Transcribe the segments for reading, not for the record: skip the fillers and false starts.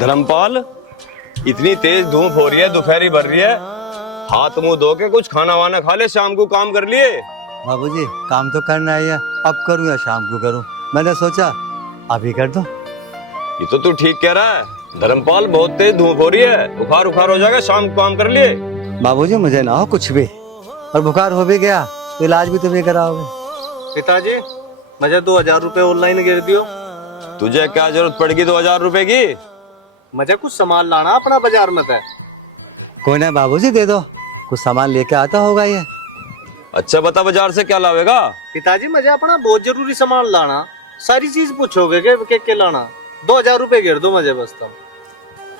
धर्मपाल, इतनी तेज धूप हो रही है, दोपहरी भर रही है, हाथ मुंह धो के कुछ खाना वाना खा ले, शाम को काम कर लिए। बाबूजी काम तो करना है, अब करूँ या शाम को करूँ, मैंने सोचा अभी कर दो। ये तो तू ठीक कह रहा है धर्मपाल, बहुत तेज धूप हो रही है, बुखार उखार हो जाएगा, शाम को काम कर लिए। बाबूजी मुझे ना हो कुछ भी, और बुखार हो भी गया तो इलाज भी तुम ही कराओगे। पिताजी मुझे 2000 रुपए ऑनलाइन गिर दियो। तुझे क्या जरूरत पड़ेगी 2000 रुपए की? मुझे कुछ सामान लाना अपना बाजार में था। कोई ना बाबूजी दे दो, कुछ सामान लेके आता होगा ये। अच्छा बता बाजार से क्या लावेगा? पिताजी मुझे अपना बहुत जरूरी सामान लाना, सारी चीज पूछोगे के लाना। 2000 रुपए गिर दो मुझे बस। तुम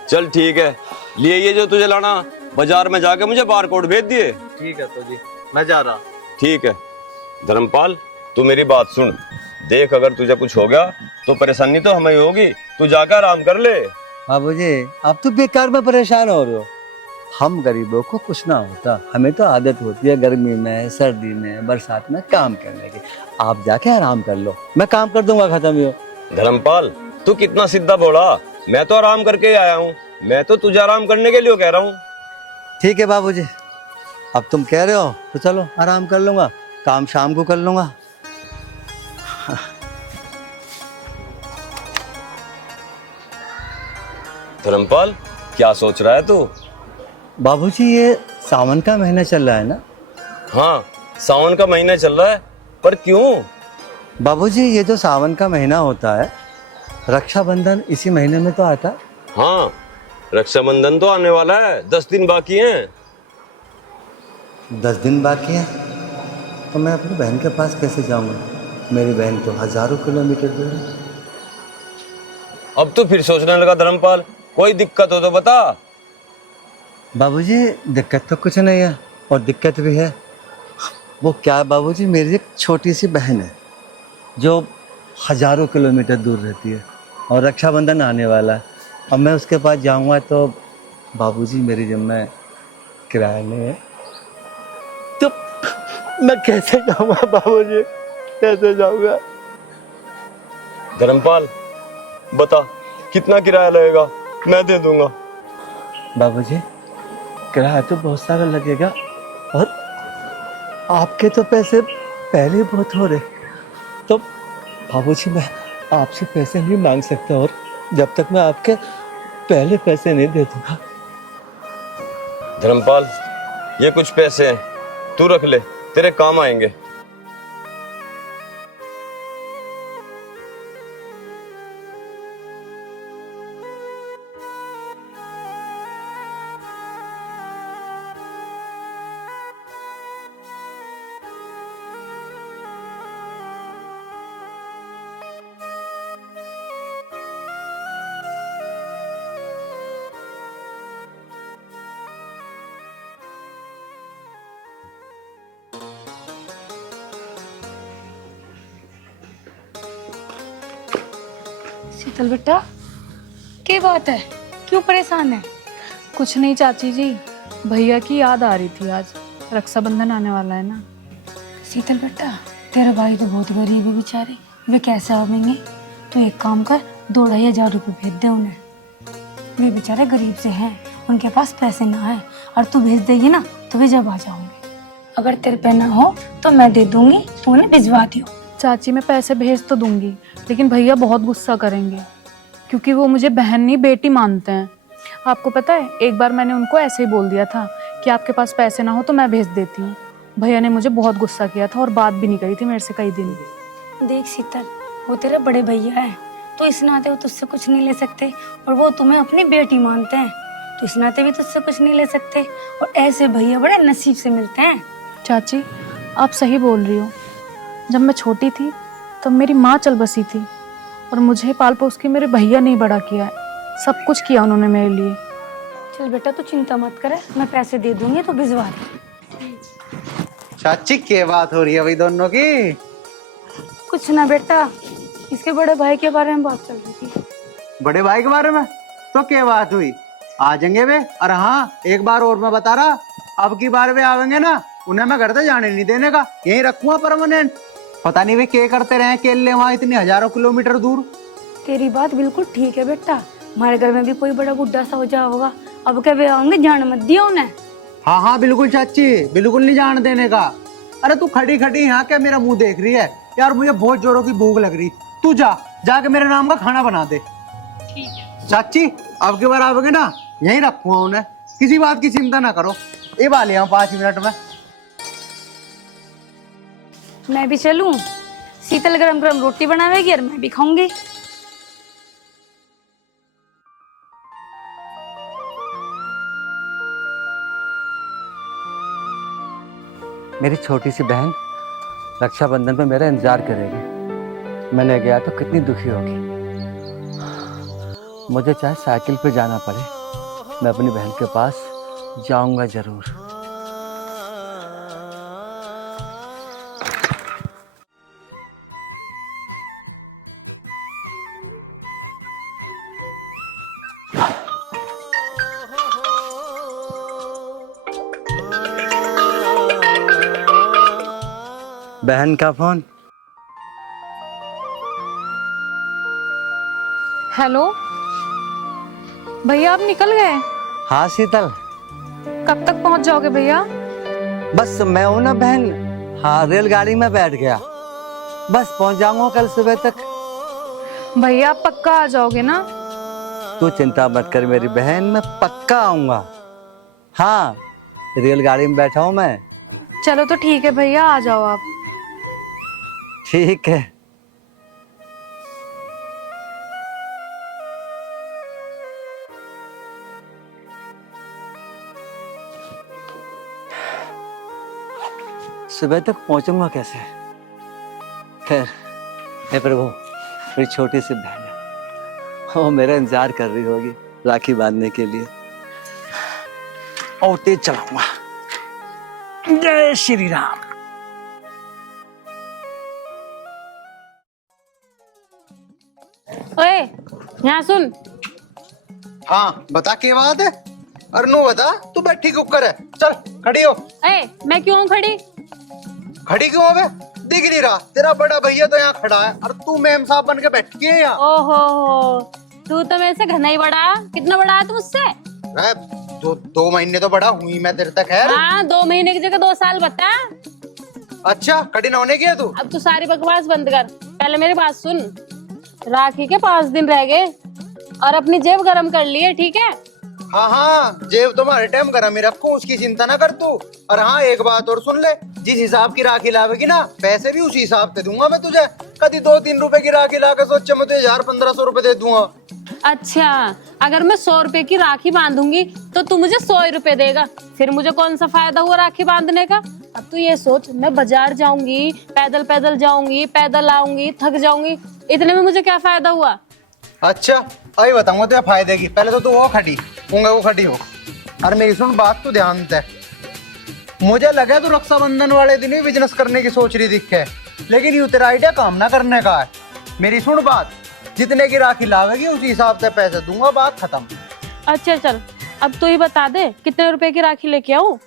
चल ठीक है, लिए ये जो तुझे लाना, बाजार में जाके मुझे बारकोड भेज दिए। ठीक है तो जी, मैं जा रहा। ठीक है धर्मपाल, तू मेरी बात सुन, देख अगर तुझे कुछ हो गया तो परेशानी तो हमें होगी, तू जाकर आराम कर ले। बाबूजी अब तो बेकार में परेशान हो रहे हो, हम गरीबों को कुछ ना होता, हमें तो आदत होती है गर्मी में, सर्दी में, बरसात में काम करने की। आप जाके आराम कर लो, मैं काम कर दूंगा, खत्म ही हो। धर्मपाल तू कितना सीधा बोला, मैं तो आराम करके ही आया हूँ, मैं तो तुझे आराम करने के लिए कह रहा हूँ। ठीक है बाबूजी, अब तुम कह रहे हो तो चलो आराम कर लूंगा, काम शाम को कर लूंगा। धर्मपाल क्या सोच रहा है तू? बाबूजी ये सावन का महीना चल रहा है ना? हाँ सावन का महीना चल रहा है, पर क्यों? बाबूजी ये जो सावन का महीना होता है, रक्षाबंधन इसी महीने में तो आता है। हाँ रक्षाबंधन तो आने वाला है, 10 दिन बाकी हैं। 10 दिन बाकी है तो मैं अपनी बहन के पास कैसे जाऊंगा? मेरी बहन तो हजारों किलोमीटर दूर है। अब तो फिर सोचने लगा धर्मपाल, कोई दिक्कत हो तो बता। बाबूजी दिक्कत तो कुछ नहीं है, और दिक्कत भी है। वो क्या है बाबूजी, मेरी एक छोटी सी बहन है जो हजारों किलोमीटर दूर रहती है, और रक्षाबंधन आने वाला है। अब मैं उसके पास जाऊंगा तो बाबूजी मेरी जिम्मे किराया नहीं है, तो मैं कैसे जाऊंगा बाबूजी, कैसे जाऊंगा? धर्मपाल बता कितना किराया लगेगा, मैं दे दूंगा। बाबूजी किराया तो बहुत सारा लगेगा, और आपके तो पैसे पहले ही बहुत हो रहे, तो बाबूजी मैं आपसे पैसे नहीं मांग सकता, और जब तक मैं आपके पहले पैसे नहीं दे दूंगा। धर्मपाल ये कुछ पैसे हैं, तू रख ले, तेरे काम आएंगे। शीतल बेटा, क्या बात है, क्यों परेशान है? कुछ नहीं चाची जी, भैया की याद आ रही थी, आज रक्षाबंधन आने वाला है ना। शीतल बेटा, तेरा भाई तो बहुत गरीब है बेचारे, वे कैसे आवेंगे? तो एक काम कर, 2-2,500 रुपये भेज दे उन्हें। वे बेचारे गरीब से हैं, उनके पास पैसे ना है, और तू भेज देगी ना तो वे जब आ जाऊंगे। अगर तेरे पे ना हो तो मैं दे दूंगी, तू उन्हें भिजवा दियो। चाची मैं पैसे भेज तो दूंगी, लेकिन भैया बहुत गुस्सा करेंगे, क्योंकि वो मुझे बहन नहीं बेटी मानते हैं। आपको पता है, एक बार मैंने उनको ऐसे ही बोल दिया था कि आपके पास पैसे ना हो तो मैं भेज देती हूँ। भैया ने मुझे बहुत गुस्सा किया था और बात भी नहीं करी थी मेरे से कई दिन। देख शीतल, वो तेरे बड़े भैया है, तो इस नाते वो तुझसे कुछ नहीं ले सकते, और वो तुम्हें अपनी बेटी मानते हैं, तो इस नाते भी तुझसे कुछ नहीं ले सकते। और ऐसे भैया बड़े नसीब से मिलते हैं। चाची आप सही बोल रही हो, जब मैं छोटी थी तब मेरी माँ चल बसी थी, और मुझे पाल पोस के मेरे भैया ने ही बड़ा किया है। सब कुछ किया उन्होंने मेरे लिए। चल बेटा तू चिंता मत करे, मैं पैसे दे दूंगी तो भिजवा दे। चाची क्या बात हो रही है भाई दोनों की? कुछ ना बेटा, इसके बड़े भाई के बारे में बात चल रही थी। बड़े भाई के बारे में? तो क्या बात हुई? आ जाएंगे वे। और हाँ, एक बार और मैं बता रहा, अब की बार वे आवेंगे ना, उन्हें मैं घर से जाने नहीं देने का, यहीं रखूंगा परमानेंट। पता नहीं वे क्या करते रहे केले वहां इतने हजारों किलोमीटर दूर। तेरी बात बिल्कुल ठीक है बेटा, हमारे घर में भी कोई बड़ा बुढ़ा सा हो जा होगा, अब क्या वे आएंगे, जान मत दिया उन्हें। हाँ हाँ बिल्कुल चाची, बिल्कुल नहीं जान देने का। अरे तू खड़ी खड़ी यहाँ क्या मेरा मुंह देख रही है? यार मुझे बहुत जोरों की भूख लग रही, तू जाके मेरे नाम का खाना बना दे। ठीक है चाची, अब की बार आओगे ना, यहीं रखूंगा उन्हें, किसी बात की चिंता ना करो। ये वाले 5 मिनट में। मैं भी चलूं? शीतल गरम गरम रोटी बनावेगी और मैं भी खाऊंगी। मेरी छोटी सी बहन रक्षाबंधन पे मेरा इंतजार करेगी। मैंने गया तो कितनी दुखी होगी। मुझे चाहे साइकिल पे जाना पड़े, मैं अपनी बहन के पास जाऊंगा जरूर। बहन का फोन। हेलो भैया, आप निकल गए? हाँ शीतल, कब तक पहुंच जाओगे भैया? बस मैं हूं ना बहन, हाँ रेलगाड़ी में बैठ गया, बस पहुंच जाऊंगा कल सुबह तक। भैया आप पक्का आ जाओगे ना? तू चिंता मत कर मेरी बहन, मैं पक्का आऊंगा। हाँ रेलगाड़ी में बैठा हूं मैं। चलो तो ठीक है भैया, आ जाओ आप। ठीक है। सुबह तक पहुंचूंगा कैसे? खैर, हे प्रभु, मेरी छोटी सी बहन है, वो मेरा इंतजार कर रही होगी राखी बांधने के लिए। और तेज चलाऊंगा। जय श्री राम। ओए, यहाँ सुन। हाँ बता क्या बात है? अरे नो बता, तू बैठी क्यों कर है? चल खड़ी हो। ए, मैं क्यों खड़ी? खड़ी क्यों हो बे? दिख नहीं रहा तेरा बड़ा भैया तो यहाँ खड़ा है और तू मेम साहब बन के बैठी है यहाँ। ओहो, तू तो मेरे से घना ही बड़ा। कितना बड़ा है तू मुझसे? मैं 2 महीने तो बड़ा हुई मैं तेरे तक है। हाँ, 2 महीने की जगह 2 साल बता। अच्छा खड़ी ना होने की है तू? अब तू सारी बकवास बंद कर, पहले मेरी बात सुन। राखी के 5 दिन रह गए और अपनी जेब गरम कर ली है, ठीक है? हाँ हाँ, जेब तुम्हारे टाइम गरम ही रखूं, उसकी चिंता ना कर तू। और हाँ एक बात और सुन ले, जिस हिसाब की राखी लावेगी ना, पैसे भी उसी हिसाब से दूंगा मैं तुझे। कभी 2-3 रुपए की राखी ला के सोचे मैं तुझे 1000-1500 रुपए दे दूंगा। अच्छा, अगर मैं 100 रुपए की राखी बांधूंगी तो तू मुझे 100 ही रुपए देगा, फिर मुझे कौन सा फायदा हुआ राखी बांधने का? अब तू ये सोच, मैं बाजार जाऊंगी, पैदल पैदल जाऊंगी, पैदल आऊंगी, थक जाऊंगी, इतने में मुझे क्या फायदा हुआ? अच्छा अभी बताऊंगा तुझे फायदे की, पहले तो तू वो खड़ी हो। और मेरी सुन बात, तू ध्यान दे। मुझे लगा तू रक्षाबंधन वाले दिन ही बिजनेस करने की सोच रही दिखे, लेकिन यूं तेरा आइडिया काम ना करने का है। मेरी सुन बात, जितने की राखी लावेगी उसी हिसाब से पैसे दूंगा, बात खत्म। अच्छा चल, अब तू ही बता दे कितने रुपए की राखी लेके आऊं?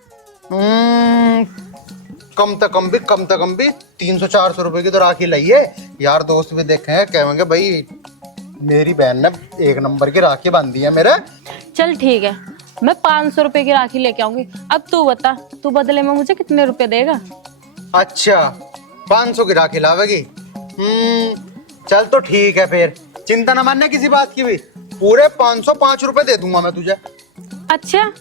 कम से कम भी 300-400 रुपए की तो राखी लाइए। यार दोस्त भी देखे हैं, कहेंगे भाई मेरी बहन ने 1 नंबर की राखी बांधी है मेरे। चल ठीक है, मैं 500 रुपए की राखी लेके आऊंगी। अब तू बता, तू बदले में मुझे कितने रुपए देगा? अच्छा 500 की राखी लावेगी? चल तो ठीक है, फिर चिंता न मानने किसी बात की भी, पूरे 505 रुपए दे दूंगा मैं तुझे। अच्छा,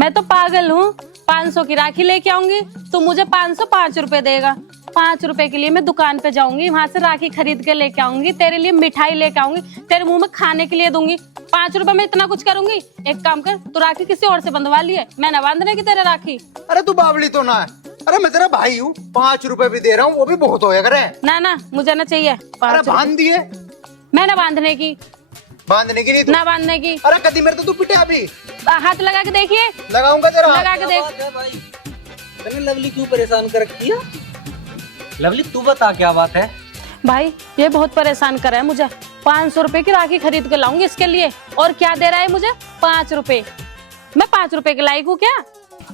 मैं तो पागल हूँ? 500 की राखी लेके आऊंगी, तू मुझे 505 रुपए देगा। 5 रुपए के लिए मैं दुकान पे जाऊंगी, वहां से राखी खरीद के लेके आऊंगी, तेरे लिए मिठाई लेके आऊंगी, तेरे मुंह में खाने के लिए दूंगी। 5 रुपए में इतना कुछ करूंगी? एक काम कर, तू राखी किसी और से बंधवा लिए, मैं ना बांधने की तेरे राखी। अरे तू बावली तो ना है, अरे मैं तेरा भाई हूँ, 5 रुपए भी दे रहा हूँ, वो भी बहुत होया करे। ना ना, मुझे ना चाहिए अरे 5 बांध दिए, मैं ना बांधने की, बांधने की नहीं तू? ना बांधने की। अरे कदी मेरे तो तू पिटे अभी। हाथ लगा के देखिए, लगाऊंगा तेरा हाथ। लगा के देख। बात है भाई, तूने लवली क्यों परेशान कर रखी है? लवली तू बता क्या बात है? भाई ये बहुत परेशान कर रहा है मुझे। 500 रुपए की राखी खरीद के लाऊंगी इसके लिए, और क्या दे रहा है मुझे? 5 रुपए। मैं 5 रुपए के लायक हूँ क्या?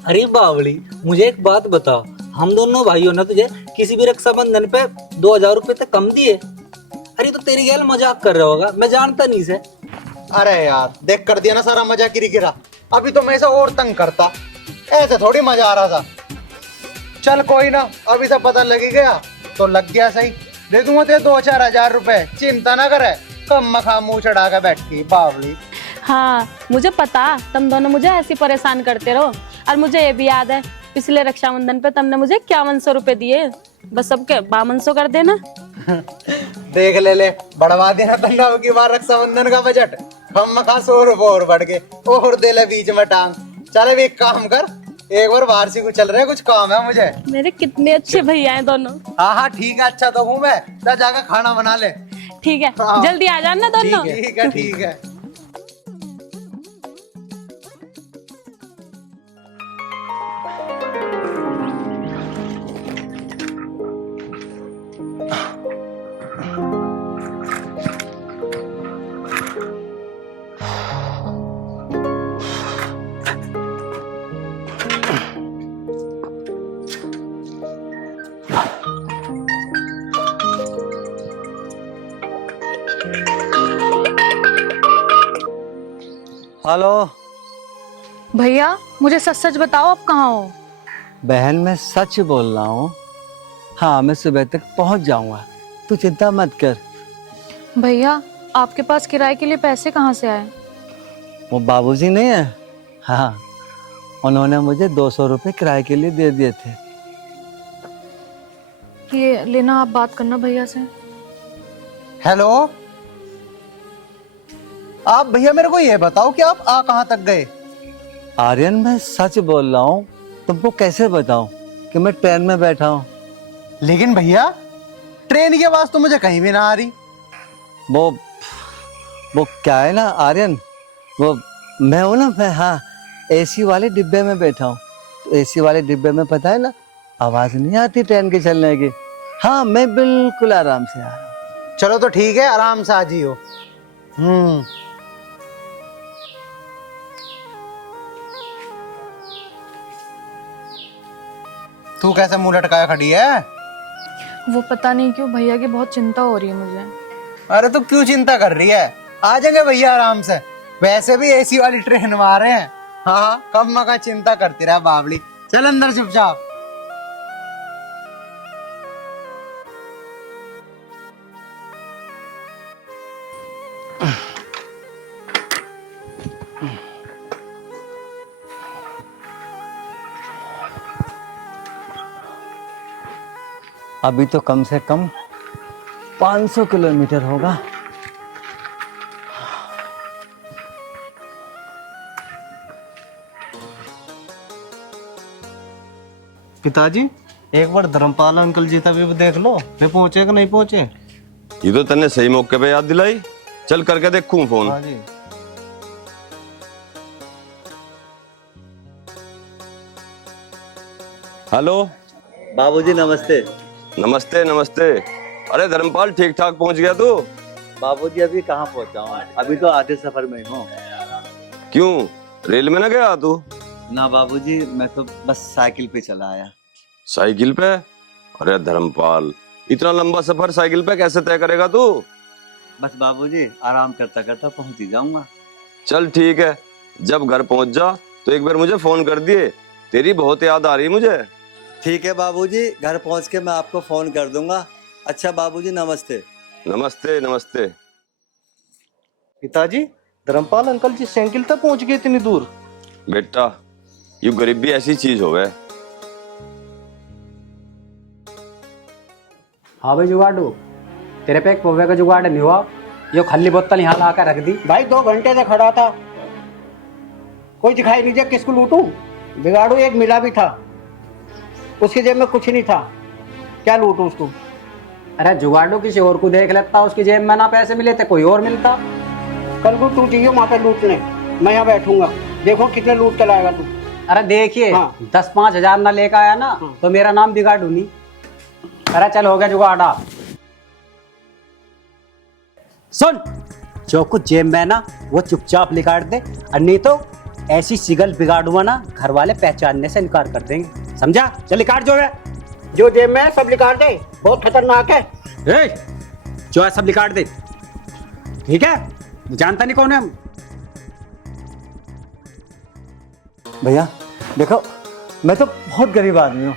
अरे बावली, मुझे एक बात बता, हम दोनों भाइयों ने तुझे किसी भी रक्षाबंधन पे 2000 रुपए तक कम दिए? अरे तो तेरी गैल मजाक कर रहा होगा, मैं जानता नहीं से। अरे यार देख कर दिया ना सारा मजा गिरा। अभी तो मैं इसे और तंग करता, ऐसे थोड़ी मजा आ रहा था। चल कोई ना, अभी से पता लग ही गया तो लग गया सही। दे दूंगा तेरे 2-4 हजार रुपए, चिंता ना करे। कम मखा मुंह चढ़ा के बैठी बावली। हाँ मुझे पता, तुम दोनों मुझे ऐसे परेशान करते रहो। और मुझे ये भी याद है, पिछले रक्षाबंधन पे तुमने मुझे 5100 रुपए दिए, बस सबके 5200 कर देना। देख ले बढ़वा देना तन्ना की बार रक्षाबंधन का बजट। कम मखा 100 रुपए और बढ़ गए, और दे ले बीच में टांग। चल अभी एक काम कर, एक बार बाहर से कुछ चल रहा है, कुछ काम है मुझे। मेरे कितने अच्छे भैया हैं दोनों। हाँ हाँ ठीक है, अच्छा तो हूँ मैं। जा जाकर खाना बना ले। ठीक है, हाँ। जल्दी आ जाना दोनों। ठीक है ठीक है। हेलो भैया मुझे सच सच बताओ, आप कहाँ हो? बहन, मैं सच बोल रहा हूँ। हाँ, मैं सुबह तक पहुँच जाऊँगा, तू चिंता मत कर। भैया आपके पास किराए के लिए पैसे कहाँ से आए? वो बाबूजी नहीं है, हाँ, उन्होंने मुझे 200 रुपये किराए के लिए दे दिए थे। ये लेना, आप बात करना भैया से। हेलो, आप भैया मेरे को ये बताओ कि आप आ कहाँ तक गए? आर्यन, मैं सच बोल रहा हूँ, तुमको कैसे बताऊँ कि मैं ट्रेन में बैठा हूँ। लेकिन भैया ट्रेन की आवाज तो मुझे कहीं भी ना आ रही। वो क्या है ना आर्यन, वो मैं हूँ ना, मैं, हाँ, एसी वाले डिब्बे में बैठा हूँ। तो एसी वाले डिब्बे में पता है ना, आवाज नहीं आती ट्रेन के चलने की। हाँ, मैं बिल्कुल आराम से आ रहा हूँ। चलो तो ठीक है, आराम से आ जियो। तू कैसे मुंह लटकाया खड़ी है? वो पता नहीं क्यों भैया की बहुत चिंता हो रही है मुझे। अरे तू क्यों चिंता कर रही है? आ जाएंगे भैया आराम से, वैसे भी एसी वाली ट्रेन में आ रहे हैं। हाँ, कब मका चिंता करती रहा बावली। चल अंदर चुपचाप। अभी तो कम से कम 500 किलोमीटर होगा। पिताजी एक बार धर्मपाल अंकल जी तभी देख लो, वे पहुंचे कि नहीं पहुंचे। ये तो तन्ने सही मौके पे याद दिलाई। चल करके देखूं फोन। हाँ जी। हेलो बाबूजी नमस्ते। नमस्ते नमस्ते। अरे धर्मपाल, ठीक ठाक पहुंच गया तू? बाबूजी अभी कहाँ पहुँचा हूँ, अभी तो आधे सफर में हूँ। क्यों, रेल में ना गया तू? ना बाबूजी, मैं तो बस साइकिल पे चला आया। साइकिल पे? अरे धर्मपाल, इतना लंबा सफर साइकिल पे कैसे तय करेगा तू? बस बाबूजी, आराम करता करता पहुँच ही जाऊंगा। चल ठीक है, जब घर पहुंच जा तो एक बार मुझे फोन कर दिए, तेरी बहुत याद आ रही मुझे। ठीक है बाबूजी, घर पहुँच के मैं आपको फोन कर दूंगा। अच्छा बाबूजी, नमस्ते। नमस्ते नमस्ते। पिताजी धर्मपाल अंकल जी साइकिल तक पहुंच गए इतनी दूर? बेटा, ये गरीबी ऐसी चीज हो गए। हाँ भाई जुगाड़ू, तेरे पे एक पोवे का जुगाड़ नहीं हुआ? ये खाली बोतल यहाँ ला कर रख दी। भाई 2 घंटे से खड़ा था, कोई दिखाई नहीं दिया, किसको लूटूं? बिगाड़ू एक मिला भी था, उसकी जेब में कुछ नहीं था, क्या लूटूं उसको? अरे जुगाड़ू किसी और को देख लेता, उसकी जेब में ना पैसे मिले थे कोई और मिलता। कल को तू चाहिए वहाँ पे लूटने, मैं यहाँ बैठूंगा, देखो कितने लूट के लाएगा तू। अरे देखिए, हाँ। 10-5 हजार ना लेकर आया ना तो मेरा नाम बिगाड़ू नहीं। अरे चल हो गया जुगाड़ा। सुन, जो कुछ जेब में ना वो चुपचाप निकाल दे, और नहीं तो ऐसी सिगल बिगाड़ूंगा ना घर वाले पहचानने से इनकार कर देंगे, समझा? चल निकाल जो है, जो जेब में है सब निकाल दे, बहुत खतरनाक है। जो है सब निकाल दे, ठीक है? जानता नहीं कौन है हम। भैया देखो, मैं तो बहुत गरीब आदमी हूँ,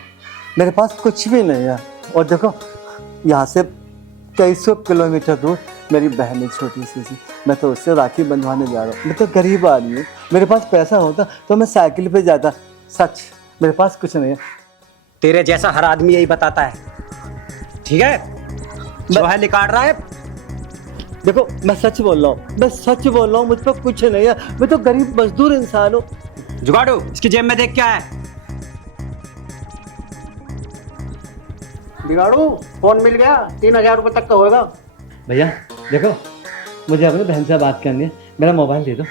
मेरे पास कुछ भी नहीं है। और देखो, यहाँ से कई सौ किलोमीटर दूर मेरी बहन है छोटी सी, मैं तो उससे राखी बंधवाने जा रहा हूँ। मैं तो गरीब आदमी हूँ, मेरे पास पैसा होता तो मैं साइकिल पे जाता। सच, मेरे पास कुछ नहीं है। तेरे जैसा हर आदमी यही बताता है, ठीक है? जो है निकाल रहा है। देखो मैं सच बोल रहा हूँ, मैं सच बोल रहा हूँ, मुझ पर कुछ नहीं है, मैं तो गरीब मजदूर इंसान हूँ। जुगाड़ू, इसकी जेब में देख क्या है? बिगाड़ू, फोन मिल गया, 3000 रुपये तक का होगा। भैया देखो, मुझे अपनी बहन से बात करनी है, मेरा मोबाइल दे दो।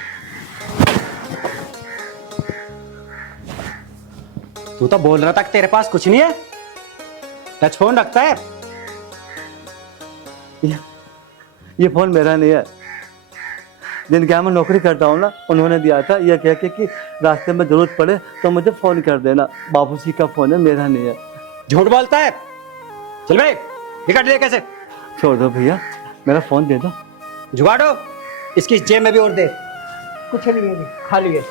तू तो बोल रहा था कि तेरे पास कुछ नहीं है, टच फोन रखता है। ये फोन मेरा नहीं है, जिनके यहाँ मैं नौकरी करता हूँ ना, उन्होंने दिया था, ये कह के कि रास्ते में जरूरत पड़े तो मुझे फोन कर देना। बाबूजी का फोन है, मेरा नहीं है। झूठ बोलता है। चल भाई निकाल ले, कैसे? छोड़ दो भैया, मेरा फोन दे दो। जुगाड़ो, इसकी जेब में भी और दे। कुछ नहीं है, खाली है।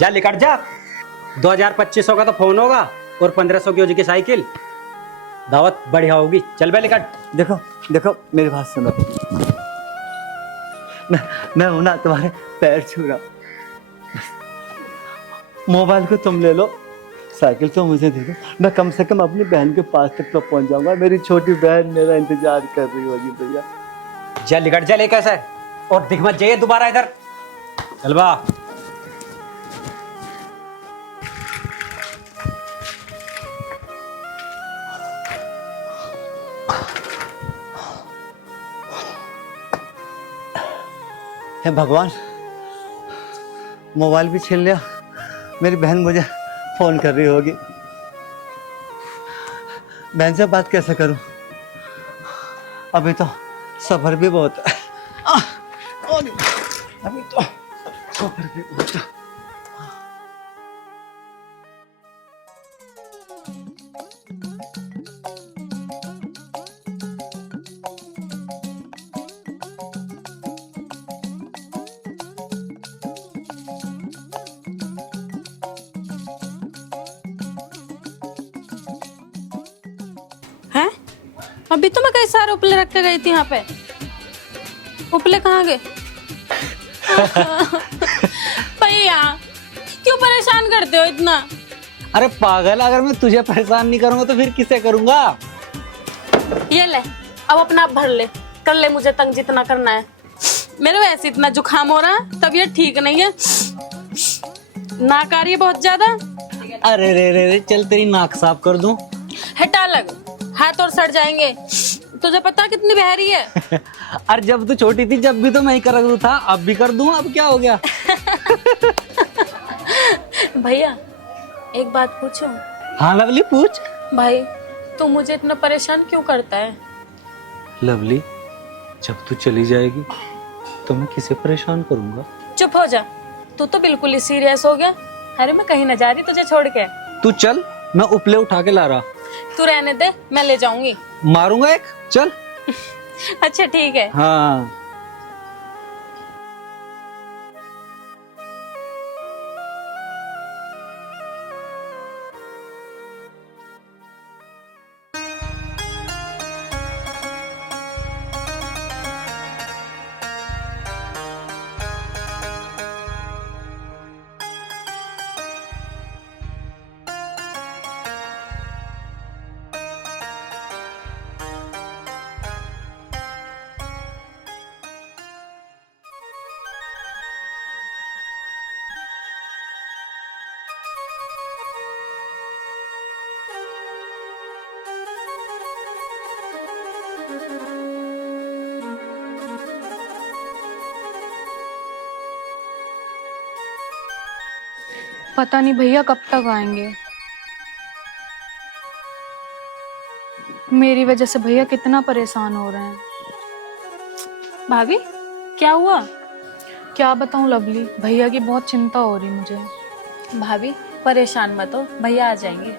जा निकट जा। 2000-2500 का तो फोन होगा और 1500 की हो जाएगी साइकिल। दावत बढ़िया होगी। चल भाई निकट। देखो देखो, मेरी बात सुनो, मैं हूं ना तुम्हारे पैर छू रहा। मोबाइल को तुम ले लो, साइकिल तो मुझे दे दो, मैं कम से कम अपनी बहन के पास तक तो पहुंच जाऊंगा। मेरी छोटी बहन मेरा इंतजार कर रही होगी भैया। जा निकट जा, ले कैसे? और दिख मत जाइए दोबारा इधर। चल बा। हे भगवान, मोबाइल भी छीन लिया। मेरी बहन मुझे फोन कर रही होगी, बहन से बात कैसे करूं? अभी तो सफर भी बहुत है। अभी तो सफर भी बहुत है। हैं? अभी तो मैं कई सारे उपले रख के गई थी यहाँ पे। उपले कहाँ गए? भैया क्यों परेशान करते हो इतना? अरे पागल, अगर मैं तुझे परेशान नहीं करूंगा तो फिर किसे करूंगा? ये ले, अब अपना आप भर ले, कर ले मुझे तंग जितना करना है। मेरे वैसे इतना जुकाम हो रहा है, तबीयत ठीक नहीं है, नाक आ रही है बहुत ज्यादा। अरे रे रे रे, चल तेरी नाक साफ कर दूं। हटा लग, हाथ और सड़ जाएंगे। तुझे पता कितनी बहरी है? अरे जब तू छोटी थी जब भी तो मैं ही कर था, अब भी कर दूं, अब क्या हो गया? भैया एक बात पूछूं? हाँ लवली पूछ। भाई तू मुझे इतना परेशान क्यों करता है? लवली, जब तू चली जाएगी तो मैं किसे परेशान करूंगा? चुप हो जा, तू तो बिल्कुल ही सीरियस हो गया। अरे मैं कहीं न जा रही तुझे छोड़ के। तू चल, मैं उपले उठा के ला रहा। तू रहने दे, मैं ले जाऊंगी। मारूंगा एक, चल। अच्छा ठीक है। हाँ पता नहीं भैया कब तक आएंगे। मेरी वजह से भैया कितना परेशान हो रहे हैं। भाभी क्या हुआ? क्या बताऊं लवली, भैया की बहुत चिंता हो रही मुझे। भाभी परेशान मत हो, भैया आ जाएंगे।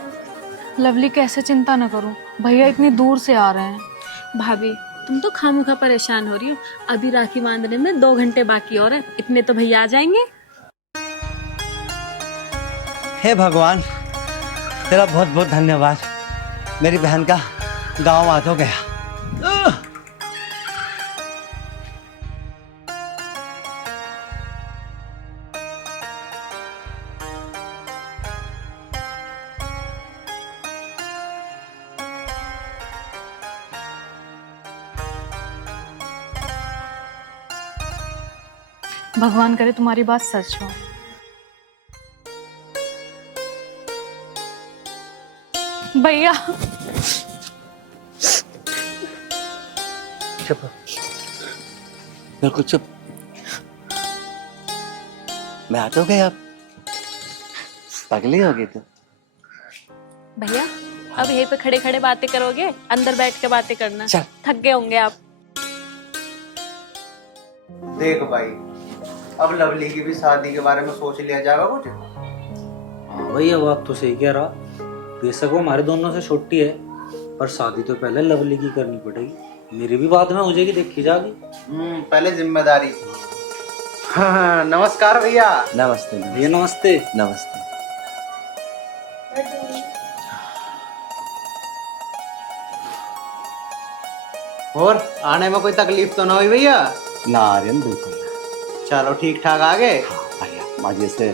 लवली कैसे चिंता न करूं, भैया इतनी दूर से आ रहे हैं। भाभी तुम तो खामखा परेशान हो रही हो, अभी राखी बांधने में 2 घंटे बाकी और है, इतने तो भैया आ जाएंगे। हे भगवान, तेरा बहुत बहुत धन्यवाद। मेरी बहन का गांव आ तो गया। भगवान करे तुम्हारी बात सच हो। भैया चुप, बिल्कुल चुप। मैं आ तो गया, अब पगली हो गई तू। भैया अब यहीं पे खड़े खड़े बातें करोगे, अंदर बैठ के बातें करना। चल। थक गए होंगे आप। देख भाई, अब लवली की भी शादी के बारे में सोच लिया जाएगा कुछ। हाँ भैया बात तो सही कह रहा। बेशक वो हमारे दोनों से छोटी है, पर शादी तो पहले लवली की करनी पड़ेगी। मेरी भी बाद में हो जाएगी, देखी जाएगी। पहले जिम्मेदारी। हाँ, नमस्कार भैया। नमस्ते भैया नमस्ते। नमस्ते। और आने में कोई तकलीफ तो ना हुई भैया? ना आर्यन, बिल्कुल ना। चलो ठीक ठाक आ गए। हाँ भैया, माजी से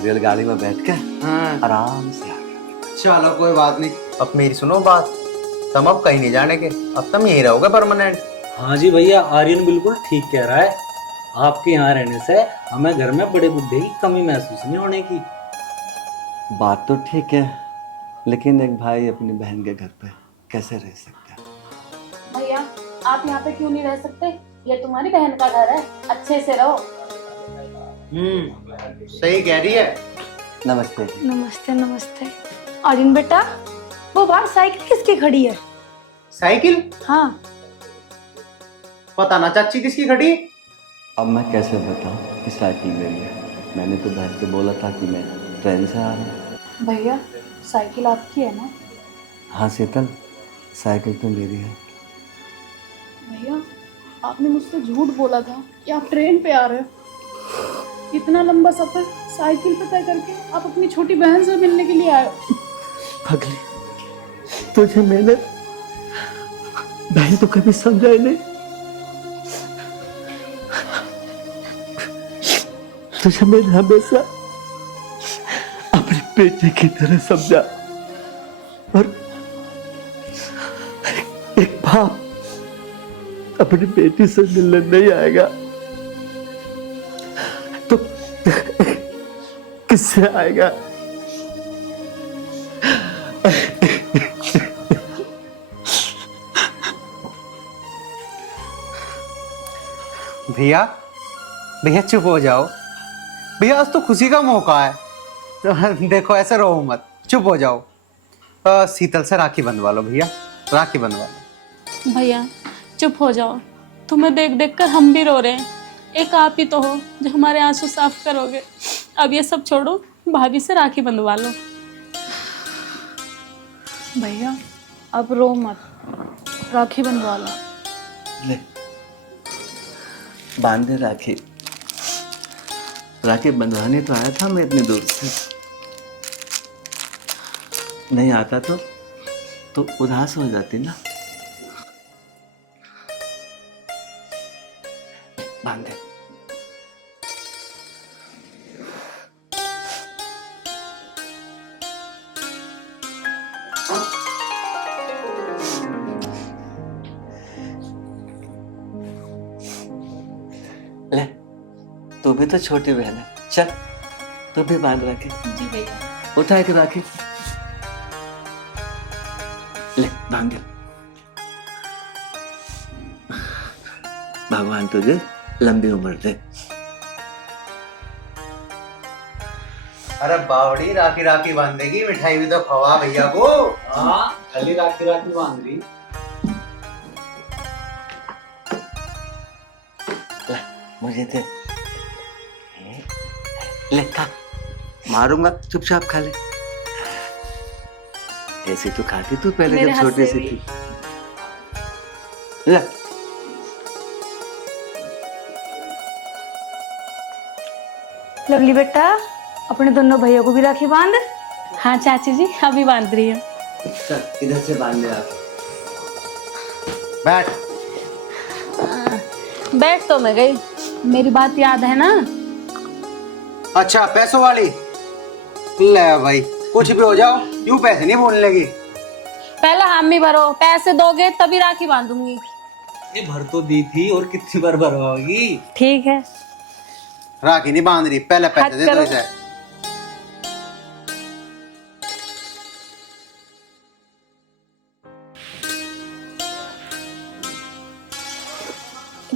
रेलगाड़ी में बैठ के हाँ आराम से आ गए। चलो कोई बात नहीं। अब मेरी सुनो बात, तुम अब कहीं नहीं जाने के, अब तुम यहीं रहोगे परमानेंट। हाँ जी भैया, आर्यन बिल्कुल ठीक कह रहा है। आपके यहाँ रहने से हमें घर में बड़े बुड्ढे की कमी महसूस नहीं होने की। बात तो ठीक है, लेकिन एक भाई अपनी बहन के घर पे कैसे रह सकता है? भैया आप यहाँ पे क्यों नहीं रह सकते? ये तुम्हारी बहन का घर है, अच्छे से रहो। सही कह रही है। नमस्ते जी। नमस्ते नमस्ते। आर्यन बेटा, वो बाहर साइकिल किसकी खड़ी है? साइकिल? हाँ। पता ना चाची किसकी खड़ी। अब मैं कैसे बताऊं कि साइकिल मेरी है? मैंने तो बहन को बोला था कि मैं ट्रेन से आ रहा हूँ। भैया साइकिल आपकी है ना? हाँ शीतल, साइकिल तो मेरी है। भैया आपने मुझसे झूठ बोला था कि आप ट्रेन पे आ रहे हो। इतना लंबा सफर साइकिल पे तय करके आप अपनी छोटी बहन से मिलने के लिए आए हो। पगली, तुझे मैंने बहन तो कभी समझा ही नहीं। तुझे मैंने हमेशा अपनी बेटी की तरह समझा, और एक बाप अपनी बेटी से मिलने नहीं आएगा तो किससे आएगा? भैया भैया चुप हो जाओ भैया, आज तो खुशी का मौका है। तो देखो ऐसे रहो मत, चुप हो जाओ। शीतल से राखी बंधवा लो भैया, राखी बंधवा लो। भैया चुप हो जाओ, तुम्हें देख देख कर हम भी रो रहे हैं। एक आप ही तो हो जो हमारे आंसू साफ करोगे। अब ये सब छोड़ो, भाभी से राखी बंधवा लो। भैया अब रो मत, राखी बंधवा लो। ले, बांधे राखी। राखी बंधवाने तो आया था मैं इतनी दूर से। नहीं आता तो उदास हो जाती ना। बांधे। ले, तू भी तो छोटी बहन है, चल तू भी बांध राखी। जी भैया। उठा के राखी ले, बांध दे। भगवान तुझे लंबी उम्र दे। अरे बावड़ी राखी राखी बांधेगी, मिठाई भी तो खवा भैया को। हाँ खाली राखी राखी बांध रही। मुझे दे। ले खा, मारूंगा चुपचाप खा ले। ऐसे तो खाती तू पहले मेरे जब हाथ छोटी से सी भी। थी। ले लवली बेटा, अपने दोनों भैया को भी राखी बांध। हाँ चाची जी अभी बांध रही हूँ। चल इधर से बांध ले आप। बैठ। बैठ तो मैं गई, मेरी बात याद है ना? अच्छा पैसों वाली, ले भाई कुछ भी हो जाओ, यूं पैसे नहीं बोलने लगी। पहले हम ही भरो, पैसे दोगे तभी राखी बांधूंगी। ये भर तो दी थी, और कितनी बार भरवाओगी? ठीक है। राखी नहीं बांध रही, पहले पैसे हट दे दो करो। इसे।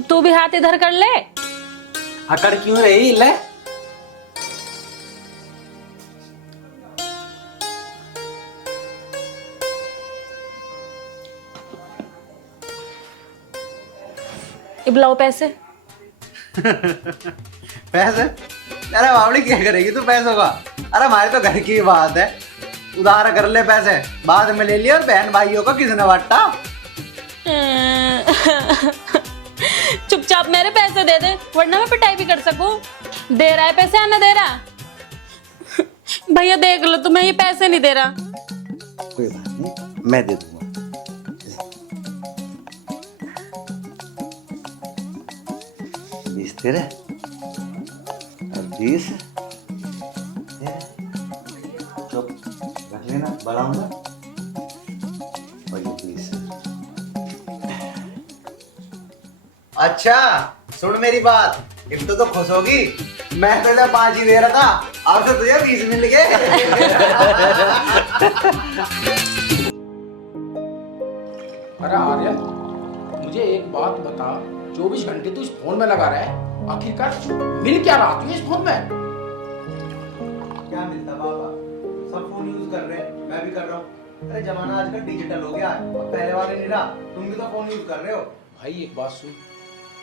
तू भी हाथ इधर कर ले। अकड़ क्यों रही? ले इबलाओ पैसे। पैसे? अरे बावड़ी क्या करेगी तू पैसों का? अरे हमारे तो घर की बात है, उधार कर ले पैसे, बाद में ले लिया। और बहन भाइयों का किसने बांटा? चुपचाप मेरे पैसे दे दे, वरना मैं पिटाई भी कर सकूं। दे रहा है पैसे या ना दे रहा? भैया देख लो, तुम्हें ये पैसे नहीं दे रहा। कोई बात नहीं, मैं दे दूंगा। ले। 20 तेरे और 20 तेरे। चुप रख लेना, बढ़ाऊंगा। और ये 20। अच्छा सुन मेरी बात, अब तो खुश होगी। मैं पहले 5 ही दे रहा था, अब से तुझे 20 मिल गए। अरे आर्यन, मुझे एक बात बता, 24 घंटे तू इस फोन में लगा रहा है, आखिरकार मिल क्या रहा तू इस फोन में? क्या मिलता बाबा, सब फोन यूज कर रहे हैं, मैं भी कर रहा हूँ। अरे जमाना आजकल डिजिटल हो गया है, अब पहले वाले नहीं रहा। तुम भी तो फोन यूज कर रहे हो। भाई एक बात सुन,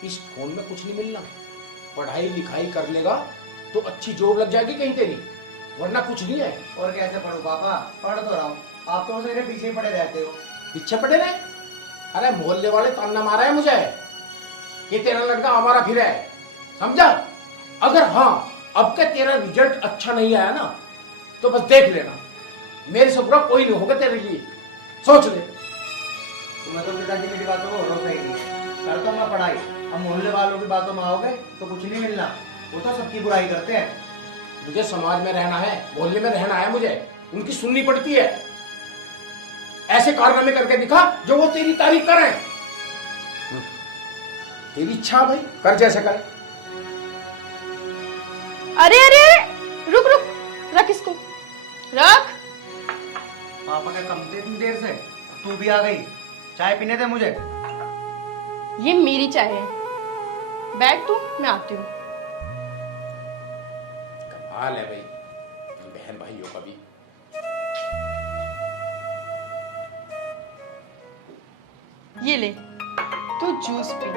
इस फोन में कुछ नहीं मिलना। पढ़ाई लिखाई कर लेगा तो अच्छी जॉब लग जाएगी कहीं तेरी, वरना कुछ नहीं है। और कैसे पढ़ूं पापा? पढ़ तो रहा हूँ, आप तो मेरे पीछे पड़े रहते हो। पीछे पड़े रहे? अरे मोहल्ले वाले ताना मारा है मुझे कि तेरा लड़का हमारा फिर है, समझा? अगर हाँ अब के तेरा रिजल्ट अच्छा नहीं आया ना, तो बस देख लेना, मेरे से बुरा कोई नहीं होगा तेरे लिए, सोच ले। तुम्हें तो पिताजी मेरी बातों को भरोसा ही नहीं। करता मैं पढ़ाई, अब मोहल्ले वालों की बातों में आओगे तो कुछ नहीं मिलना। वो तो सबकी बुराई करते हैं। मुझे समाज में रहना है, मोहल्ले में रहना है, मुझे उनकी सुननी पड़ती है। ऐसे कारनामे करके दिखा जो वो तेरी तारीफ करें। तेरी इच्छा भाई, कर जैसे करे। अरे अरे रुक रुक, रख इसको, रख। पापा क्या कम थे इतनी देर से? तू भी आ गई, चाय पीने दे मुझे। ये मेरी चाय है, बैठ तू, मैं आती हूँ। कमाल है भाई बहन भाइयों का भी। ये ले, तू जूस पी।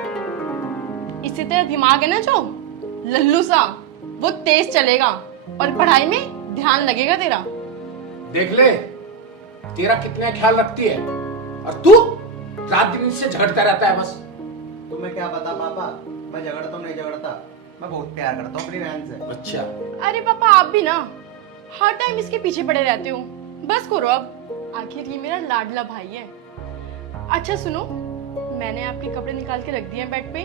इससे तेरा दिमाग है ना जो लल्लू सा, वो तेज चलेगा और पढ़ाई में ध्यान लगेगा तेरा। देख ले तेरा कितना ख्याल रखती है, और तू रात दिन इससे झगड़ता रहता है बस। तुम्हें क्या पता पापा, मैं झगड़ता हूँ नहीं झगड़ता, मैं बहुत प्यार करता हूँ अपनी बहन से। अच्छा अरे पापा आप भी ना हर टाइम इसके पीछे पड़े रहते हो, बस करो अब, आखिर ये मेरा लाडला भाई है। अच्छा सुनो, मैंने आपके कपड़े निकाल के रख दिए हैं बेड पे,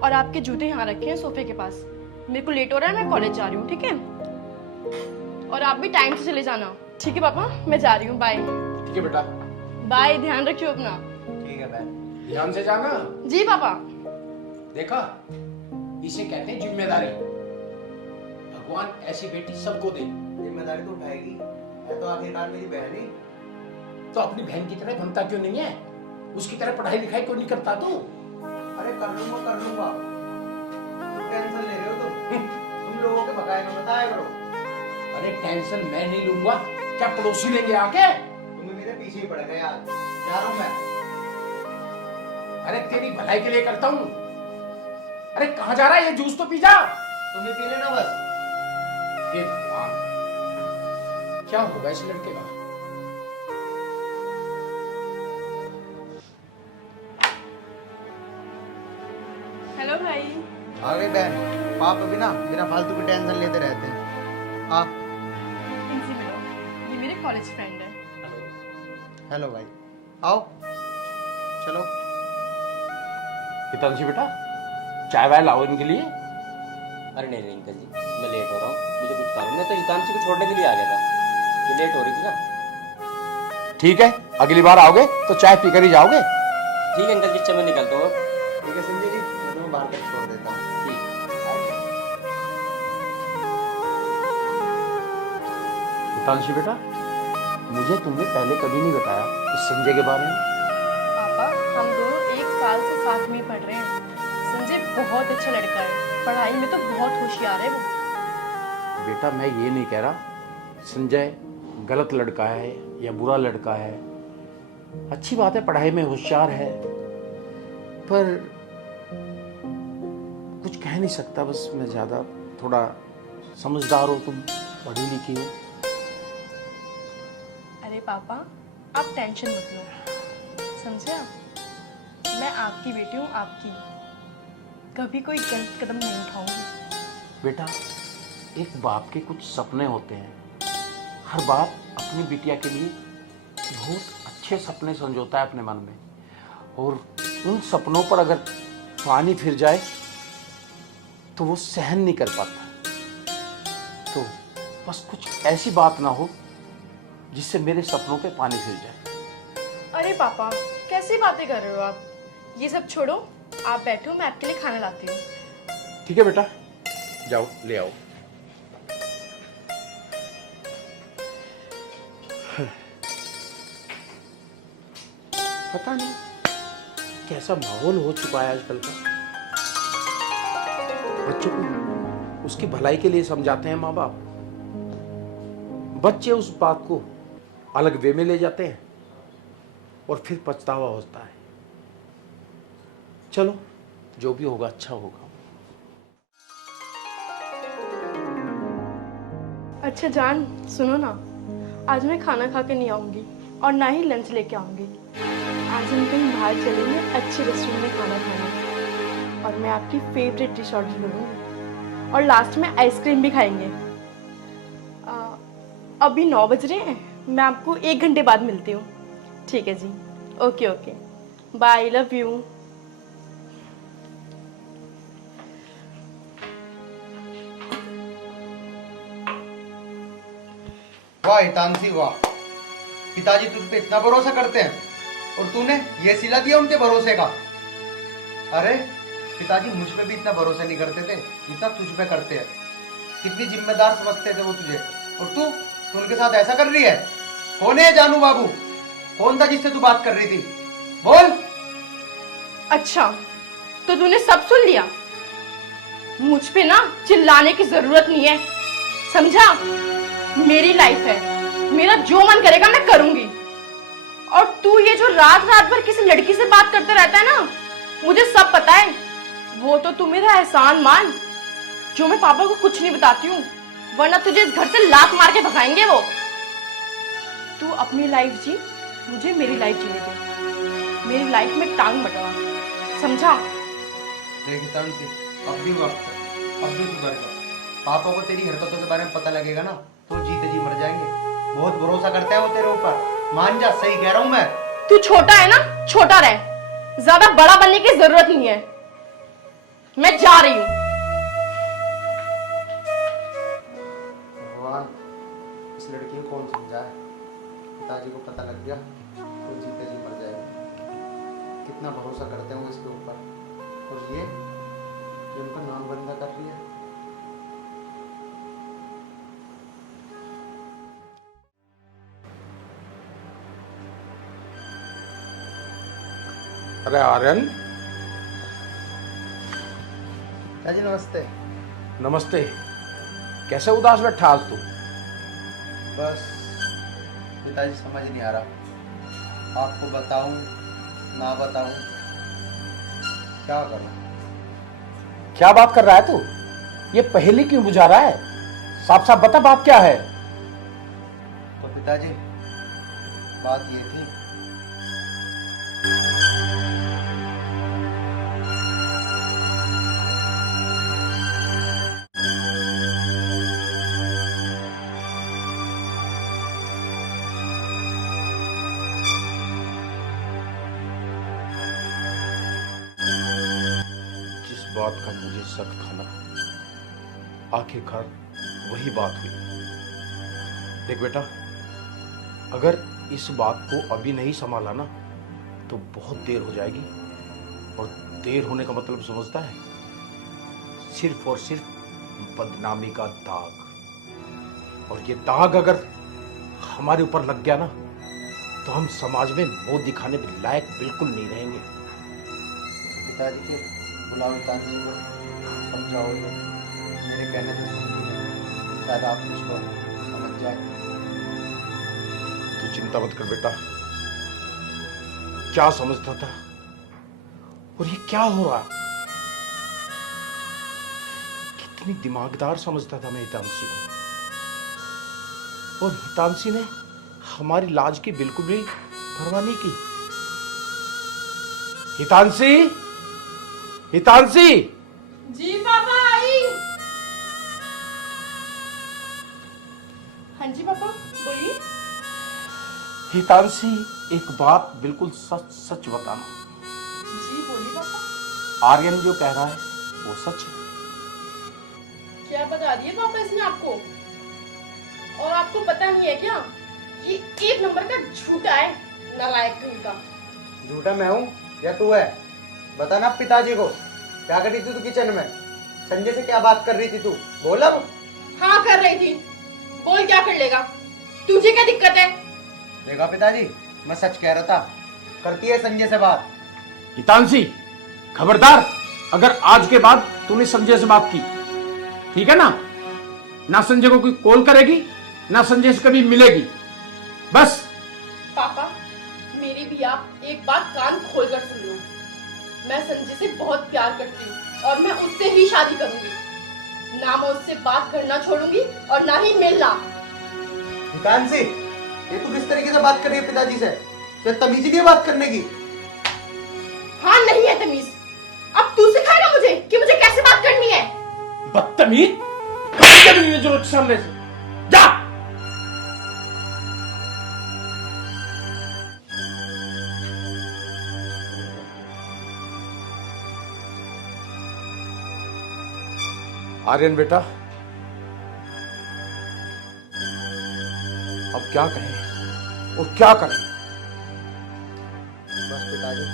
और आपके जूते यहाँ रखे हैं सोफे के पास। मेरे को लेट हो रहा है, मैं कॉलेज जा रही हूँ, ठीक है? और आप भी टाइम से चले जाना, ठीक है पापा? मैं जा रही हूँ, बाय। ठीक है बेटा, बाय, ध्यान रखियो अपना। ठीक है बहन। ध्यान से जाना। जी पापा। देखा, इसे कहते हैं जिम्मेदारी। भगवान ऐसी बेटी सबको दे। जिम्मेदारी तो उठाएगी, है तो आखिरकार मेरी बहन ही। तो अपनी बहन की तरह बनता क्यों नहीं है? उसकी तरह पढ़ाई लिखाई क्यों नहीं करता तू? अरे कर लूंगा। टेंशन ले रहे हो तुम लोगों के बकाए में बताया करो। अरे टेंशन मैं नहीं लूंगा, क्या पड़ोसी लेंगे आके? तुम्हें मेरे पीछे ही पड़ गए यार, जा रहा हूं मैं। अरे तेरी भलाई के लिए करता हूँ। अरे कहाँ जा रहा है? ये जूस तो पी जा। तुम्हें पी लेना बस। हे भगवान, क्या होगा इस लड़के का? हेलो भाई। आ गई बहन। पाप अभी ना बिना फालतू की टेंशन लेते रहते हैं। हाँ इनसे मिलो, ये मेरे कॉलेज फ्रेंड है। हेलो भाई, आओ चलो। हितांशी बेटा, चाय वाय लाओ इनके लिए। अरे नहीं नहीं अंकल जी, मैं लेट हो रहा हूँ, मुझे कुछ काम है। मैं तो हितांशी को छोड़ने के लिए आ गया था, ये लेट हो रही थी ना। ठीक है, अगली बार आओगे तो चाय पीकर ही जाओगे। ठीक है अंकल जी, अच्छा मैं निकलता हूँ अब। ठीक है संजय जी, मैं तुम्हें बाहर तक छोड़ देता हूँ। ठीक। हितांशी बेटा, मुझे तुमने पहले कभी नहीं बताया इस संजय के बारे में। पापा, हम दोनों एक साल से साथ में ही पढ़ रहे हैं। संजय बहुत अच्छा लड़का है, पढ़ाई में तो बहुत होशियार है वो। बेटा मैं ये नहीं कह रहा संजय गलत लड़का है या बुरा लड़का है। अच्छी बात है, पढ़ाई में होशियार है, पर कुछ कह नहीं सकता। बस मैं ज्यादा थोड़ा समझदार हो, तुम पढ़ी लिखी हो। अरे पापा, आप टेंशन मत लो, समझे आप? मैं आपकी बेटी हूँ, आपकी। कभी कोई गलत कदम नहीं उठाऊंगी। बेटा, एक बाप के कुछ सपने होते हैं। हर बाप अपनी बिटिया के लिए बहुत अच्छे सपने संजोता है अपने मन में, और उन सपनों पर अगर पानी फिर जाए तो वो सहन नहीं कर पाता। तो बस कुछ ऐसी बात ना हो जिससे मेरे सपनों पे पानी फिर जाए। अरे पापा, कैसी बातें कर रहे हो आप? ये सब छोड़ो, आप बैठो, मैं आपके लिए खाना लाती हूँ। ठीक है बेटा, जाओ ले आओ। पता नहीं कैसा माहौल हो चुका है आजकल का। बच्चों को उसकी भलाई के लिए समझाते हैं माँ बाप, बच्चे उस बात को अलग वे में ले जाते हैं और फिर पछतावा होता है। चलो, जो भी होगा अच्छा होगा। अच्छा जान, सुनो ना, आज मैं खाना खा के नहीं आऊंगी और ना ही लंच लेके आऊंगी। आज हम कहीं बाहर चलेंगे अच्छे रेस्टोरेंट में खाना खाने, और मैं आपकी फेवरेट डिश ऑर्डर करूंगी, और लास्ट में आइसक्रीम भी खाएंगे। अभी 9 बज रहे हैं, मैं आपको 1 घंटे बाद मिलती हूँ। ठीक है जी, okay okay, bye, love you. वाह हितांशी वाह, पिताजी तुझ पे इतना भरोसा करते हैं और तूने ये सिला दिया उनके भरोसे का। अरे पिताजी मुझ पे भी इतना भरोसा नहीं करते थे जितना तुझ पे करते हैं। कितनी जिम्मेदार समझते थे वो तुझे, और तू उनके साथ ऐसा कर रही है। कौन है जानू बाबू? कौन था जिससे तू बात कर रही थी? बोल। अच्छा, तो तूने सब सुन लिया। मुझ पे ना चिल्लाने की जरूरत नहीं है, समझा? मेरी लाइफ है, मेरा जो मन करेगा मैं करूंगी। और तू ये जो रात रात भर किसी लड़की से बात करते रहता है ना, मुझे सब पता है। वो तो तू मेरा एहसान मान, जो मैं पापा को कुछ नहीं बताती हूँ, वरना तुझे इस घर से लात मार के भगाएंगे वो। तू अपनी लाइफ जी, मुझे मेरी लाइफ जीने दे। मेरी लाइफ में टांग मत अड़ा, समझा? देख हितांशी, अब भी वक्त है, अब भी सुधर जा। पापा को तेरी हरकतों के बारे में पता लगेगा ना तो जीते जी मर जाएंगे। बहुत भरोसा करते हैं वो तेरे ऊपर, मान जा, सही कह रहा हूं मैं। तू छोटा है ना, छोटा रह, ज्यादा बड़ा बनने की जरूरत नहीं है। मैं जा रही हूँ। भगवान, इस लड़की को कौन समझाए? पिताजी को पता लग गया तो जीते जी मर जाएगी। कितना भरोसा करते हैं वो इसके ऊपर, और ये उनका नाम बंदा कर रही है। अरे आर्यन, जी नमस्ते। नमस्ते। कैसे उदास बैठा आज तू? बस पिताजी समझ नहीं आ रहा, आपको बताऊं ना बताऊं, क्या करूं? क्या बात कर रहा है तू? ये पहेली क्यों बुझा रहा है? साफ साफ बता बात क्या है? तो पिताजी बात ये थी, जिस बात का मुझे शक था ना, आखिरकार वही बात हुई। देख बेटा, अगर इस बात को अभी नहीं संभाला ना तो बहुत देर हो जाएगी, और देर होने का मतलब समझता है? सिर्फ और सिर्फ बदनामी का दाग। और ये दाग अगर हमारे ऊपर लग गया ना तो हम समाज में मुंह दिखाने के लायक बिल्कुल नहीं रहेंगे। पिताजी के बुलाओ तांजी को, समझाओ तो, मेरे कहने से सुनती नहीं, शायद आप मुझको समझ जाए। तू चिंता मत कर बेटा, क्या समझता था और ये क्या हो रहा? कितनी दिमागदार समझता था मैं हितांशी को, और हितांशी ने हमारी लाज की बिल्कुल भी परवाह नहीं की। हितांशी, हितांशी! जी पापा आई। हाँ जी पापा बोलिए। हितांशी, एक बात बिल्कुल सच सच बताना। जी बोलिए पापा। आर्यन जो कह रहा है वो सच है? क्या बता दिए पापा इसने आपको? और आपको पता नहीं है क्या, ये एक नंबर का झूठा है, नालायक कहीं का। झूठा मैं हूँ या तू है? बता ना पिताजी को, क्या कर रही थी तू किचन में? संजय से क्या बात कर रही थी तू? बोल अब। हाँ कर रही थी, बोल क्या कर लेगा, तुझे क्या दिक्कत है? देखा पिताजी, मैं सच कह रहा था, करती है संजय से बात। हितांशी, खबरदार अगर आज के बाद तूने संजय से बात की, ठीक है ना? ना संजय को कोई कॉल करेगी, ना संजय से कभी मिलेगी, बस। पापा मेरी भी आप एक बात कान खोलकर सुन लो, मैं संजय से बहुत प्यार करती हूँ और मैं उससे ही शादी करूंगी। ना मैं उससे बात करना छोड़ूंगी और ना ही मिलना। हितांशी, ये तू किस तरीके से बात कर रही है पिताजी से? क्या तमीज नहीं है बात करने की? हाँ नहीं है तमीज, अब तू सिखाएगा मुझे कि मुझे कैसे बात करनी है। बदतमीज, जो सामने से जा। आर्यन बेटा, अब क्या कहें और क्या करें? बस पिताजी,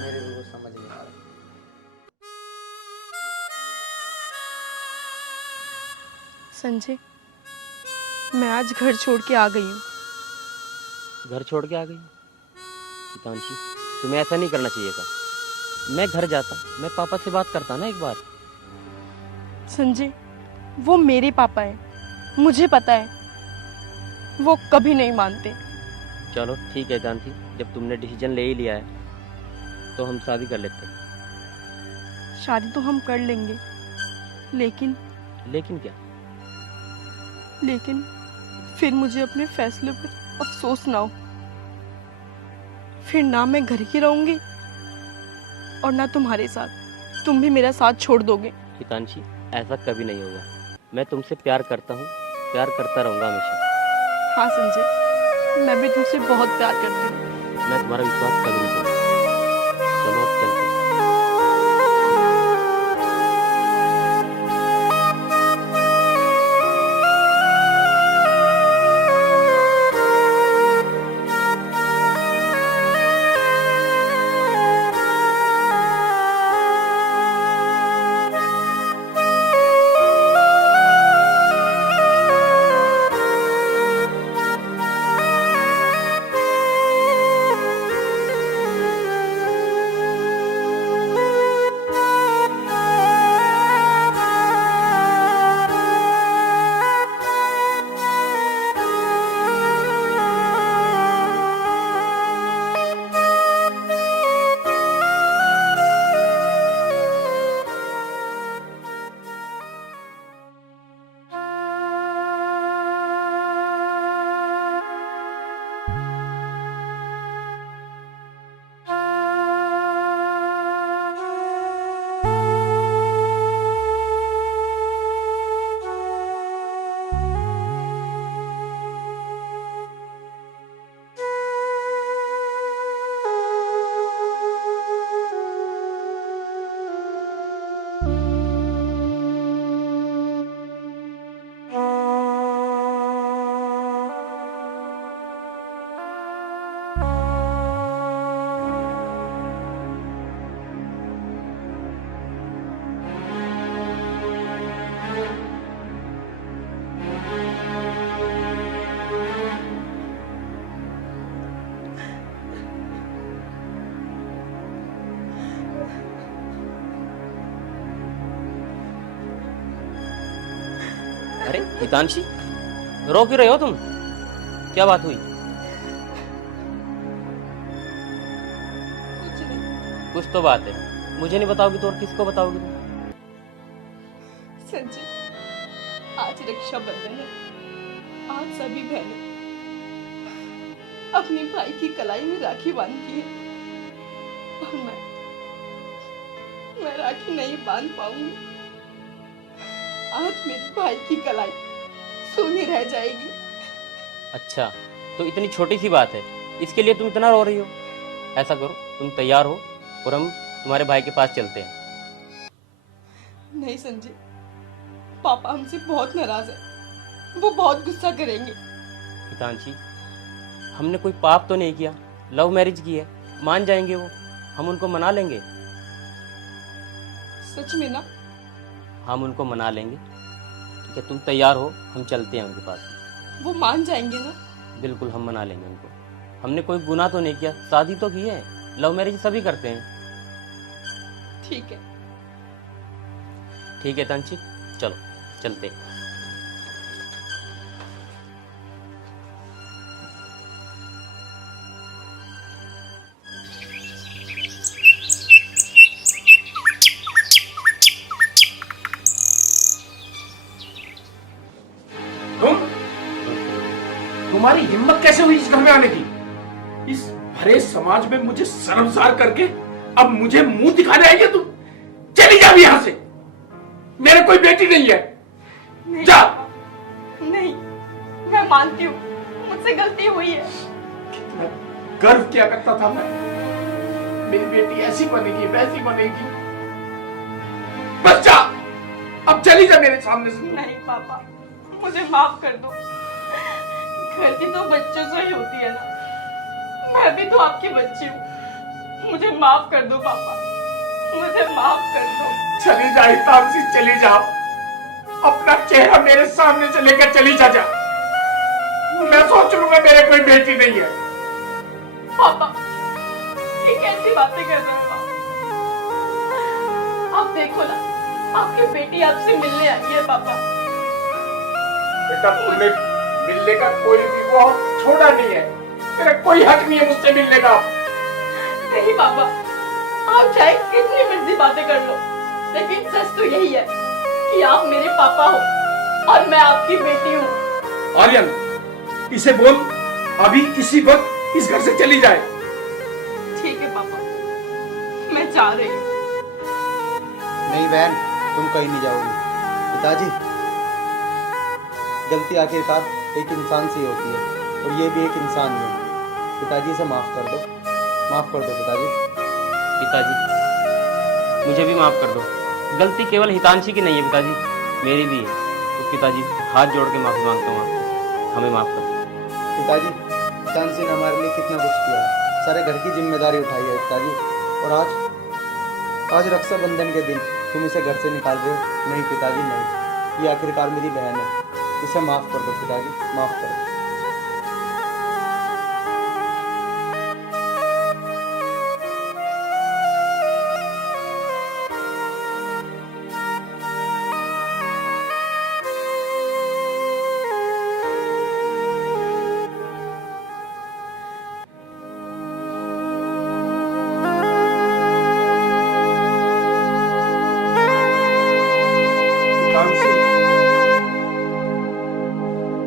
मेरे भी कुछ समझ नहीं आ रहा। संजय, मैं आज घर छोड़ के आ गई हूँ। घर छोड़ के आ गई? हितांशी, तुम्हें ऐसा नहीं करना चाहिए था। मैं घर जाता, मैं पापा से बात करता ना एक बार। संजय, वो मेरे पापा हैं, मुझे पता है, वो कभी नहीं मानते। चलो ठीक है हितांशी, जब तुमने डिसीजन ले ही लिया है तो हम शादी कर लेते हैं। शादी तो हम कर लेंगे, लेकिन लेकिन क्या? लेकिन फिर मुझे अपने फैसले पर अफसोस ना हो। फिर ना मैं घर ही रहूंगी और ना तुम्हारे साथ, तुम भी मेरा साथ छोड़ दोगे। हितांशी, ऐसा कभी नहीं होगा। मैं तुमसे प्यार करता हूँ, प्यार करता रहूंगा हमेशा। हाँ संजय, मैं भी तुमसे बहुत प्यार करती हूँ। मैं तुम्हारा विश्वास कभी नहीं करूँगा। चलो अब चलते हैं। अरे हितांशी, रो क्यों रहे हो तुम? क्या बात हुई? कुछ तो बात है, मुझे नहीं बताओगी तो और किसको बताओगी तुम? संजय, आज रक्षाबंधन है। आज सभी बहनें अपनी भाई की कलाई में राखी बांधती है और मैं राखी नहीं बांध पाऊंगी। आज मेरे भाई की कलाई सूनी रह जाएगी। अच्छा, तो इतनी छोटी सी बात है, इसके लिए तुम इतना रो रही हो? ऐसा करो, तुम तैयार हो और हम तुम्हारे भाई के पास चलते हैं। नहीं संजय, पापा हमसे बहुत नाराज है, वो बहुत गुस्सा करेंगे। हितांशी, हमने कोई पाप तो नहीं किया, लव मैरिज की है, मान जाएंगे वो, हम उनको मना लेंगे। सच में ना? हम उनको मना लेंगे। ठीक है, तुम तैयार हो, हम चलते हैं उनके पास। वो मान जाएंगे ना? बिल्कुल, हम मना लेंगे उनको। हमने कोई गुनाह तो नहीं किया, शादी तो की है, लव मैरिज सभी करते हैं। ठीक है। ठीक है हितांशी, चलो चलते हैं। तुम्हारी हिम्मत कैसे हुई इस घर में आने की? इस भरे समाज में मुझे शर्मसार करके अब मुझे मुंह दिखाने आई है तुम? चली जा यहां से, मेरे कोई बेटी नहीं है। नहीं, जा। नहीं, मैं मानती हूँ मुझसे गलती हुई है। कितना गर्व किया करता था मैं, मेरी बेटी ऐसी बनेगी वैसी बनेगी। बस जा, अब चली जा मेरे सामने से। नहीं पापा, मुझे माफ कर दो। घर की तो बच्चों से ही होती है ना, मैं भी तो आपकी बच्ची हूँ। मुझे माफ कर दो पापा, मुझे माफ कर दो। चली जा हितांशी, चली जा। अपना चेहरा मेरे सामने से लेकर चली जा। मैं सोच लूंगा मेरे कोई बेटी नहीं है। पापा, ये कैसी बातें कर रहे हो आप? देखो ना, आपकी बेटी आपसे मिलने आई है पापा। बेटा, तुमने मिलने का कोई भी वो छोड़ा नहीं है, तेरा कोई हक नहीं है मुझसे मिलने का। नहीं पापा, आप चाहे कितनी मर्जी बातें कर लो, लेकिन सच तो यही है कि आप मेरे पापा हो और मैं आपकी बेटी हूँ। आर्यन, इसे बोल अभी इसी वक्त इस घर से चली जाए। ठीक है पापा, मैं जा रही हूँ। नहीं बहन, तुम कहीं नहीं जाओगी। पिताजी, गलती आखिरकार एक इंसान से ही होती है और ये भी एक इंसान ही है। पिताजी से माफ कर दो, माफ कर दो पिताजी। पिताजी, मुझे भी माफ कर दो। गलती केवल हितांशी की नहीं है पिताजी, मेरी भी है। तो पिताजी, हाथ जोड़ के माफी मांगता हूँ आपसे, हमें माफ कर दो। पिताजी, हितांशी ने हमारे लिए कितना कुछ किया है, सारे घर की जिम्मेदारी उठाई है पिताजी। और आज रक्षाबंधन के दिन तुम इसे घर से निकाल रहे हो? नहीं पिताजी, नहीं, ये आखिरकार मेरी बहन है, इसे माफ कर दो पिताजी, माफ कर दो।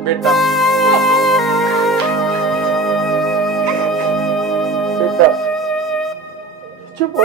बेटा, बेटा, चुप हो।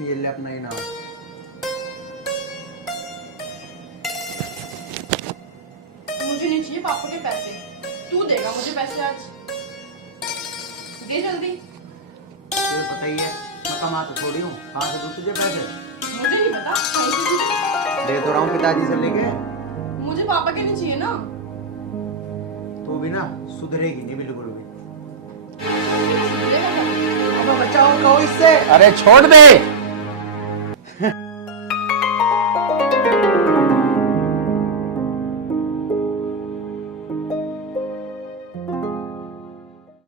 ये ले अपना इनाम। मुझे नहीं चाहिए पापा के पैसे, तू देगा मुझे पैसे आज। दे जल्दी। तुझे पता ही है मैं कमाता थोड़ी हूँ, कहाँ से दूँ तुझे पैसे? मुझे नहीं पता, कहीं से तुझे। दे तो रहा हूँ पिताजी से लेके। मुझे पापा के नहीं चाहिए ना। तू भी ना सुधरेगी नहीं बिल्कुल भी। सुधरेगा कब? अब बचाओ कहो इससे। अरे छोड़ दे।